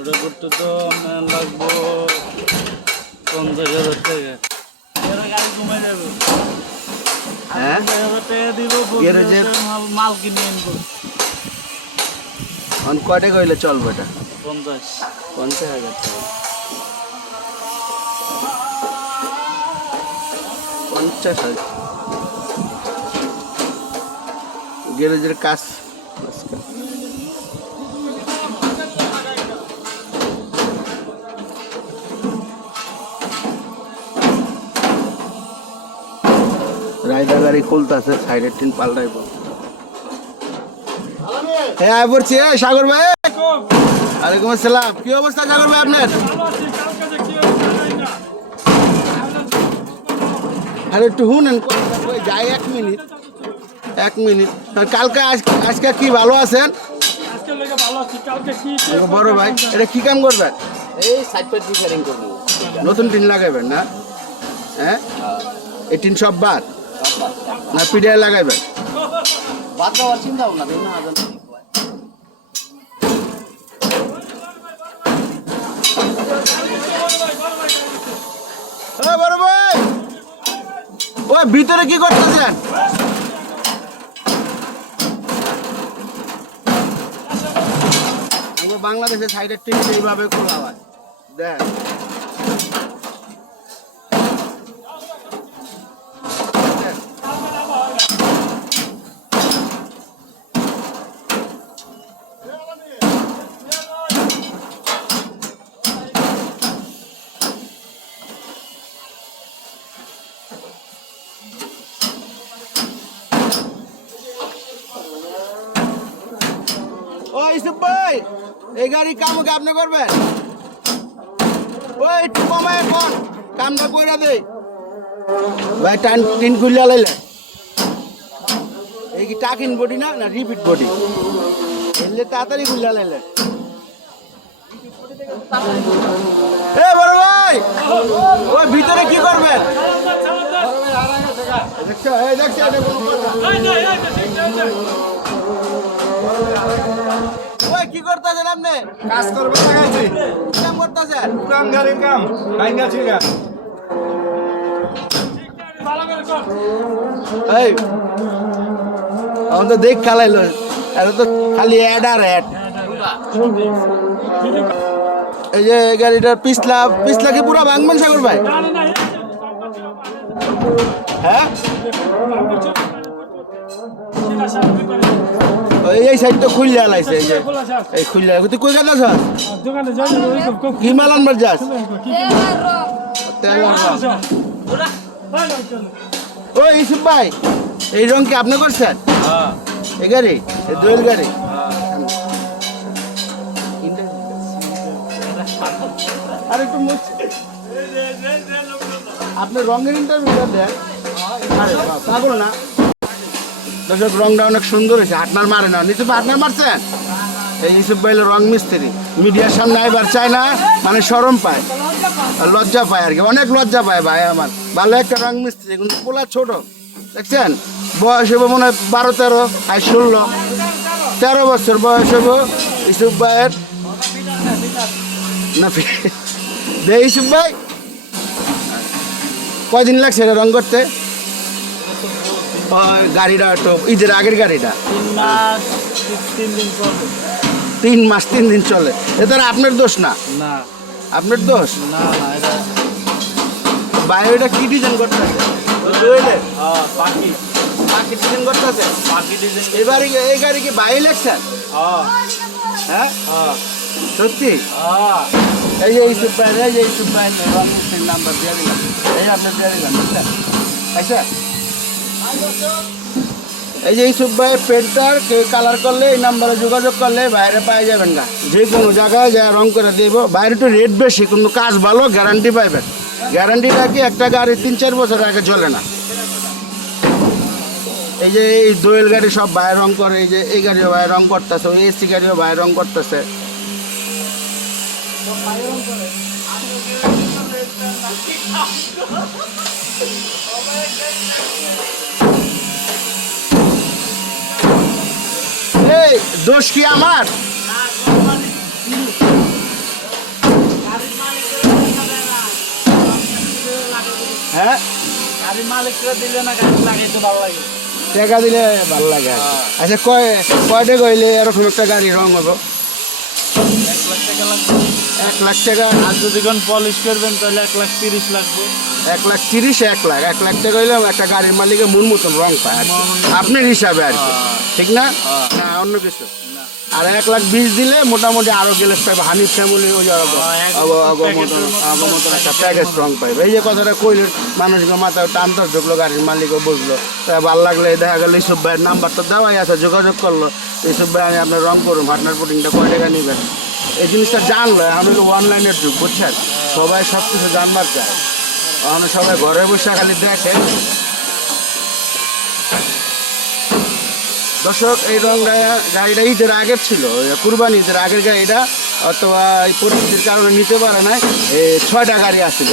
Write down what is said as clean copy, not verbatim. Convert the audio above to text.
ওটা করতে তো আপনার লাগবো 50,000 টাকা। এরা গাড়ি কমে যাবে। হ্যাঁ 50,000 টাকা দিব, গ্যারেজের মাল কিনে আনবো। কয়টা কইলে চলবো এটা? 50। 50,000 টাকা। 50,000 গ্যারেজের কাজ। রাইডা গাড়ি খুলতেছে, সাইডের টিন পাল্টাইব। হ্যাঁ আয় পড়ছি। সাগর ভাই, ওয়ালাইকুম আসসালাম। কি অবস্থা সাগর ভাই আপনার? আরে একটু শুনেন, যাই 1 মিনিট। কালকে আজকে কি ভালো আছেন? বড় ভাই, এটা কি কাম করবেন? এই সাইড পাইপ রিপেয়ারিং করব। নতুন টিন লাগাইবেন না? হ্যাঁ, এই টিন সব বাদ না পিডিআই লাগাইবেন? বাদ দেওয়ার চিন্তা ভাবনা নেই না আজন। বড় ভাই, ওই ভিতরে কি করতেছেন? বাংলাদেশে সাইডের টিন এইভাবে খোলা হয়, দেখ। ও ইসুফ ভাই, এই গাড়ি কাম আপনি করবেন? ওই একটু কমায় কোন কামটা কইরা দেই ভাই। টিন খুললে লাইলে এই কি টাকিন বডি না না রিপিট বডি? এলে তাড়াতাড়ি খুললে লাইলে। এ বড় ভাই, ওই ভিতরে কি করবেন? দেখছো, এই দেখছো, এটা কোনো কথা। ওই কি করতেছেন আপনি? কাজ করবে লাগাইছি। কি কাম করতেছেন? পুরান গাড়ির কাম ভাইঙ্গা ছিড়া। এই আমাদের দেখ খালাইলো, এটা তো খালি অ্যাড আর অ্যাড। এই যে গাড়িটার পিছলা কি পুরো ভাঙবেন সাগর ভাই? হ্যাঁ, এই সাইডটা খুললে আলাইছে। এই যে এই খুললে, তুই কই গেল স্যার? কি মাল আনবার যাস? তেল আর রং। ও ইসুফ ভাই, এই রং কি আপনি করছেন? এই গাড়ি, এই দোয়েল গাড়ি। আর একটু আপনি রঙের ইন্টারভিউটা দেন। আরে পাগল না দর্শক, রংটা অনেক সুন্দর হয়েছে। আপনার মারে না, নিচে আপনার মারছেন। এই ইসুফ ভাইলে রং মিস্ত্রি, মিডিয়ার সামনে আইবার চায় না, মানে শরম পায়, লজ্জা পায় আর কি, অনেক লজ্জা পায় ভাই আমার। ভালো একটা রং মিস্ত্রি, কিন্তু পোলা ছোট, দেখছেন? বয়স হবো মনে হয় 12-13, আর 16-13 বছর বয়স হবো ইসুফ ভাইয়ের। না দে ইসুফ ভাই, কয়দিন লাগছে এটা রং করতে? গাড়িটা তো ঈদের আগের গাড়িটা 3 মাস 3 দিন চলে। এটা আপনার দোষ না? না, আপনার দোষ না, এটা বাইরেটা কি ডিজাইন করতেছে? পাখি ডিজাইন করতেছে। এবারে এই গাড়ি কি বাইরে লেখছেন? হ্যাঁ সত্যি? এই যে ইসুফ ভাই, এই যে ইসুফ ভাই রং মিস্ত্রির নাম্বার দিয়ে দিলাম, এই আপনার দিয়ে দিলাম, বুঝলেন? আচ্ছা, এই যে ইসুফ ভাই পেন্টার, কেউ কালার করলে এই নাম্বারে যোগাযোগ করলে বাইরে পাই যাবেন না, যে কোনো জায়গায় যা রং করে দিব। বাইরে একটু রেট বেশি, কিন্তু কাজ ভালো, গ্যারান্টি পাইবেন। গ্যারান্টিটা কি, একটা গাড়ি 3-4 বছর আগে চলে না। এই যে এই দোয়েল গাড়ি সব বাইরে রং করে, এই যে এই গাড়িও বাইরে রং করতেছে, ওই এসি গাড়িও বাইরে রং করতেছে। এই দোষ কি আমার? হ্যাঁ গাড়ি মালিকরা দিলে না গাড়ি লাগাইতে ভালো লাগে। টাকা দিলে ভালো লাগে আর কি। আচ্ছা কয়টা কইলে এরকম একটা গাড়ি রং হবো? 1 লাখ টাকা লাগবে। 1 লাখ টাকা। আর যদি কোন পলিশ করবেন তাহলে 1,30,000 লাগবে। 1,30,000 1 লাখ টাকা হইলে একটা গাড়ির মালিকের মন মতন রং পায় আর কি। আপনার হিসাবে আর কি, ঠিক না? হ্যাঁ, অন্য কিছু না। আর 1,20,000 দিলে মোটামুটি আরো গ্যালেজ পাইবে, হানিফ ফ্যামিলি ওই যে আগমতন একটা প্যাকেজ রং পাইবে। এই যে কথাটা কইলে মানুষগুলো মাথায় টানতে ঢুকলো, গাড়ির মালিকও বুঝলো, তাই ভালো লাগলে দেখা গেল ইসুফ ভাইয়ের নাম্বার তো দেওয়াই আছে, যোগাযোগ করলো, ইসুফ ভাই আমি আপনার রং করুন, পার্টনার পুটিংটা কয় টাকা নেবেন, এই জিনিসটা জানলো। এখন অনলাইনের যুগ, বুঝছেন, সবাই সব কিছু জানবার চায়, এখন সবাই ঘরে বসে খালি দেখে। দর্শক, এই গাড়িটা ঈদের আগের ছিল, কুরবানি ঈদের আগের গাড়িটা, অথবা এই পরিস্থিতির কারণে নিতে পারে না, 6টা গাড়ি আসছিল।